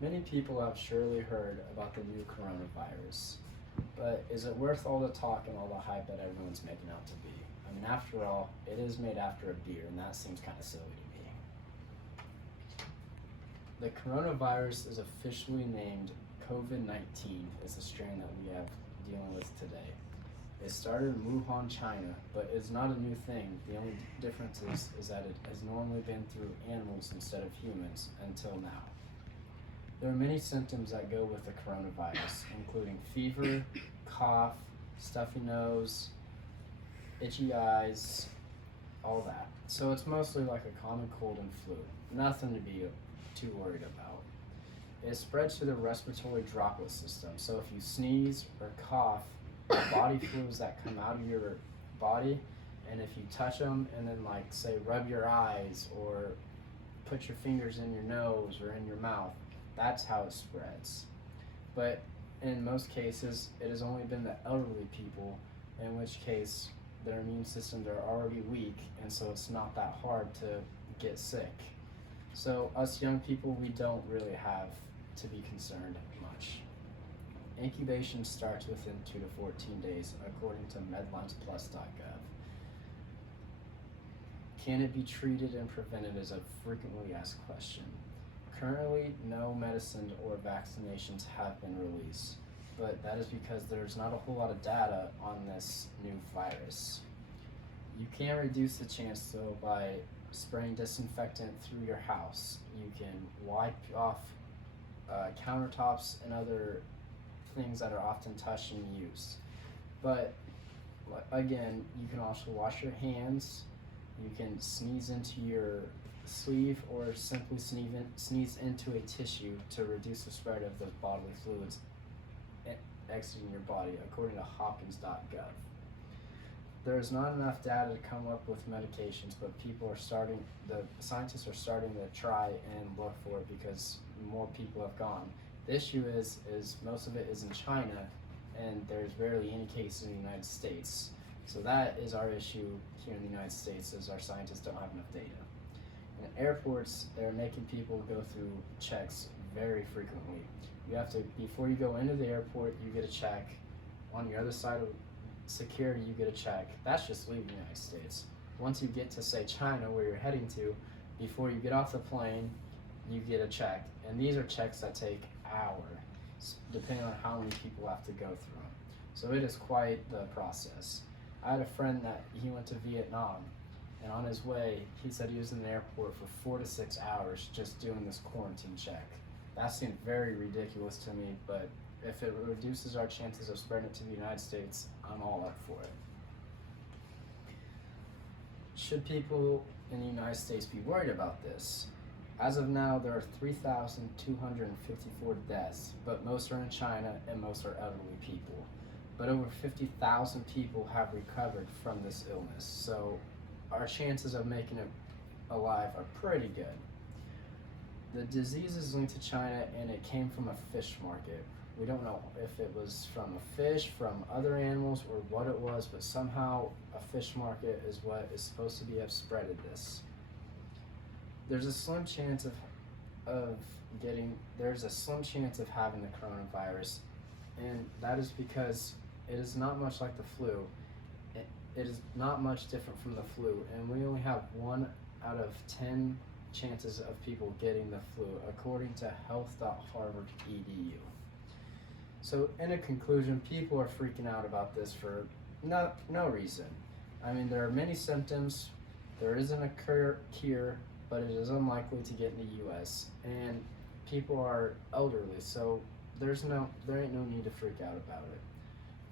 Many people have surely heard about the new coronavirus, but is it worth all the talk and all the hype that everyone's making out to be? I mean, after all, it is made after a beer, and that seems kind of silly to me. The coronavirus is officially named COVID-19, is the strain that we have dealing with today. It started in Wuhan, China, but it's not a new thing. The only difference is that it has normally been through animals instead of humans until now. There are many symptoms that go with the coronavirus, including fever, cough, stuffy nose, itchy eyes, all that. So it's mostly like a common cold and flu. Nothing to be too worried about. It spreads through the respiratory droplet system. So if you sneeze or cough, body fluids that come out of your body, and if you touch them and then like say rub your eyes or put your fingers in your nose or in your mouth, that's how it spreads. But in most cases, it has only been the elderly people, in which case their immune systems are already weak, and so it's not that hard to get sick. So us young people, we don't really have to be concerned much. Incubation starts within 2 to 14 days, according to medlinesplus.gov. Can it be treated and prevented is a frequently asked question. Currently, no medicine or vaccinations have been released, but that is because there's not a whole lot of data on this new virus. You can reduce the chance though by spraying disinfectant through your house. You can wipe off countertops and other things that are often touched and used. But again, you can also wash your hands. You can sneeze into your sleeve or simply sneeze into a tissue to reduce the spread of those bodily fluids exiting your body, according to hopkins.gov. There's not enough data to come up with medications, but the scientists are starting to try and look for it because more people have gone. The issue is most of it is in China, and there's barely any cases in the United States. So that is our issue here in the United States, is our scientists don't have enough data. In airports, they're making people go through checks very frequently. You have to, before you go into the airport, you get a check. On your other side of security, you get a check. That's just leaving the United States. Once you get to, say, China, where you're heading to, before you get off the plane, you get a check. And these are checks that take hours, depending on how many people have to go through them. So it is quite the process. I had a friend that he went to Vietnam, and on his way, he said he was in the airport for 4 to 6 hours just doing this quarantine check. That seemed very ridiculous to me, but if it reduces our chances of spreading it to the United States, I'm all up for it. Should people in the United States be worried about this? As of now, there are 3,254 deaths, but most are in China and most are elderly people. But over 50,000 people have recovered from this illness, so our chances of making it alive are pretty good. The disease is linked to China, and it came from a fish market. We don't know if it was from a fish, from other animals, or what it was, but somehow a fish market is what is supposed to have spreaded this. There's a slim chance of having the coronavirus, and that is because it is not much like the flu. It is not much different from the flu, and we only have 1 out of 10 chances of people getting the flu, according to health.harvard.edu. So in a conclusion, people are freaking out about this for no reason. I mean, there are many symptoms, there isn't a cure, but it is unlikely to get in the US, and people are elderly, so there ain't no need to freak out about it.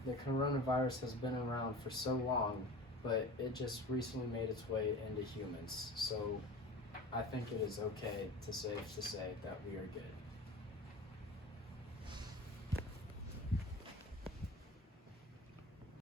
The coronavirus has been around for so long, but it just recently made its way into humans. So I think it is okay to say that we are good.